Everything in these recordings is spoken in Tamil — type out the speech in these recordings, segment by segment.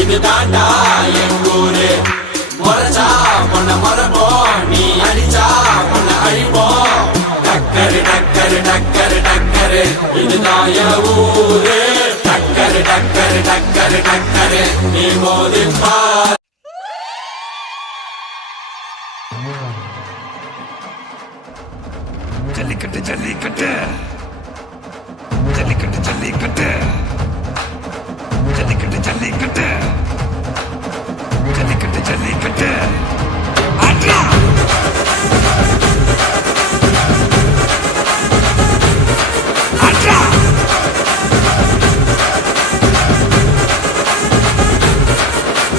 இது தாண்டா எங்கூரு முறைச்சா பொண்ண முறைப்போம் நீ அடிச்சா பொண்ண அழிப்போம் டக்கரு டக்கரு டக்கரு டக்கரு இதுதான் என் ஊரு. டக்கரு டக்கரு டக்கரு டக்கரு நீ மோதி பார் ஜல்லிக்கட்டு ஜல்லிக்கட்டு. ஜல்லிக்கட்டு ஜல்லிக்கட்டு. ஜல்லிக்கட்டு ஜல்லிக்கட்டு ஜல்லிக்கட்டு ஜல்லிக்கட்டு ஆட்ரா ஆட்ரா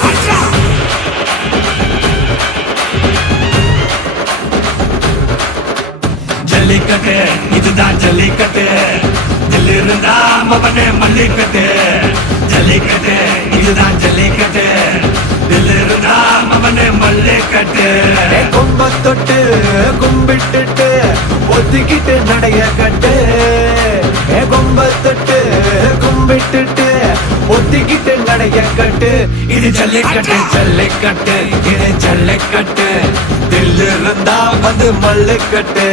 ஆட்ரா ஜல்லிக்கட்டு இதுதான் ஜல்லிக்கட்டு தில்லு இருந்தா மல்லிக்கட்டு ஜல்லிக்கட்டு இதுதான் ஜல்லிக்கட்டு. தில்லு இருந்தா மல்லிக்கட்டு கொம்ப தொட்டு கும்பிட்டுட்டு ஒத்திக்கிட்டு நடைய கட்டு ஏ கொம்ப தொட்டு கும்பிட்டுட்டு ஒத்திக்கிட்டு நடைய கட்டு இது ஜல்லிக்கட்டு ஜல்லிக்கட்டு இது ஜல்லிக்கட்டு. இருந்தா அது மல்லுக்கட்டு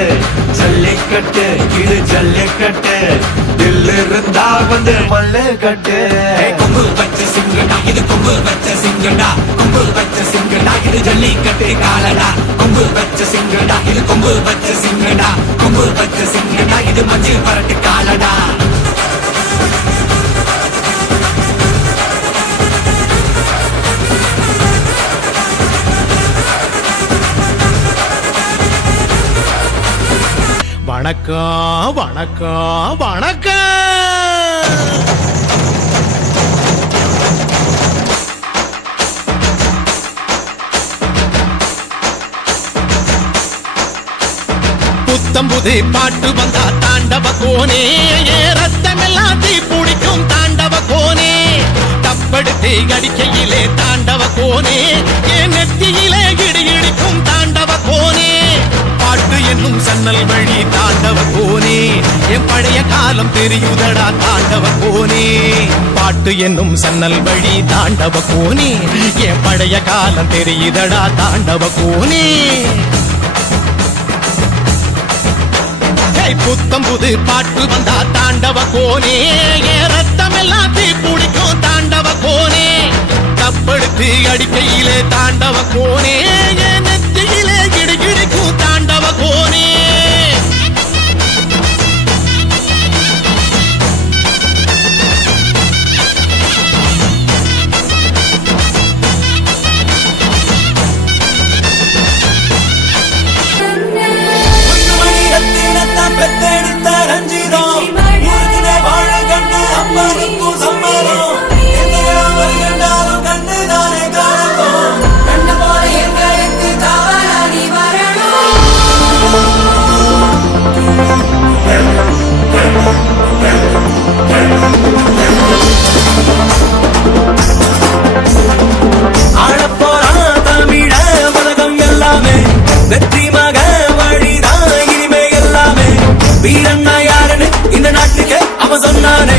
ஜல்லிக்கட்டு இது ஜல்லிக்கட்டு. தில்லு இருந்தா வந்து மல்லுக்கட்டு. கொம்பு வச்ச சிங்கடா இது கொம்பு வச்ச சிங்கடா கொம்பு வச்ச சிங்கடா இது ஜல்லிக்கட்டு காலடா கொம்பு வச்ச சிங்கடா இது கொம்பு வச்ச சிங்கடா கொம்பு வச்ச சிங்கடா இது மஞ்சள் பரட்டு வணக்கம் வணக்கம் வணக்கம் புத்தம் புது பாட்டு வந்தா தாண்டவ கோனே. ஏ ரத்தமெல்லாம் தீ பிடிக்கும் தாண்டவ கோனே. தப்படுத்து அடிக்கையிலே தாண்டவ கோனே. ஏ நெத்திய என்னும் சன்னல் வழி தாண்டவ போனே. என் பழைய காலம் தெரியுதடா தாண்டவ போனே. பாட்டு என்னும் சன்னல் வழி தாண்டவ போனே. என் பழைய காலம் தெரியுதடா தாண்டவ போனே. புத்தம் புது பாட்டு வந்தா தாண்டவ கோனே என் ரத்தம் எல்லாம் தீ பிடிக்கும் தாண்டவ கோனே தப்படுத்து அடிக்கையிலே தாண்டவ கோனே இந்த நாட்டுக்கு அவன் சொன்னானே.